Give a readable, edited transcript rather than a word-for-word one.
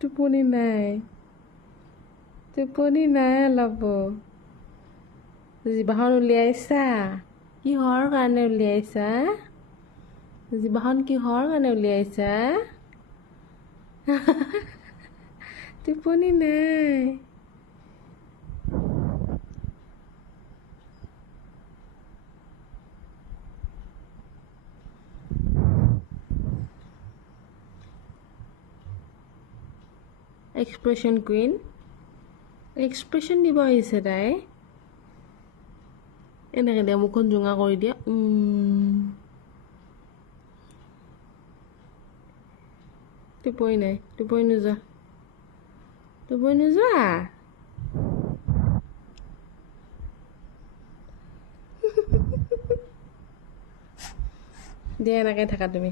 টোপনি নাই অলপ জিভাখন উলিয়াইছা কিহৰ কাৰণে উলিয়াইছা জিভাখন কিহৰ কাৰণে উলিয়াইছা টোপনি নাই এক্সপ্ৰেশ্যন কুইন এক্সপ্ৰেশ্যন দিব আহিছে তাই এনেকৈ দিয়া মুখখন জোঙা কৰি দিয়া টোপনি নাই টোপনি নোযোৱা দিয়া এনেকৈ থাকা তুমি